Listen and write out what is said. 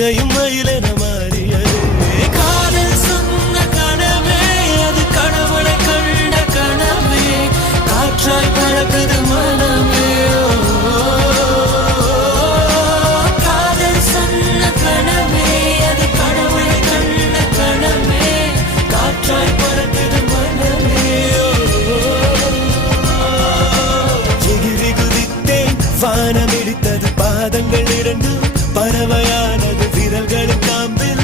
இறக்கையும் மயிலென மாறியது. காதல் சொன்ன கனவே அது கடவுளை கண்ட கனவே, காற்றாய் பறக்குது மனமே. காதல் சொன்ன கனவே அது கடவுளை கண்ட கனவே, காற்றாய் பறக்குது மனமே. எகிரி குதித்தேன், வானம் இடித்தது, பாதங்கள் இரண்டு பறவையானது, விரல்களின் காம்பில்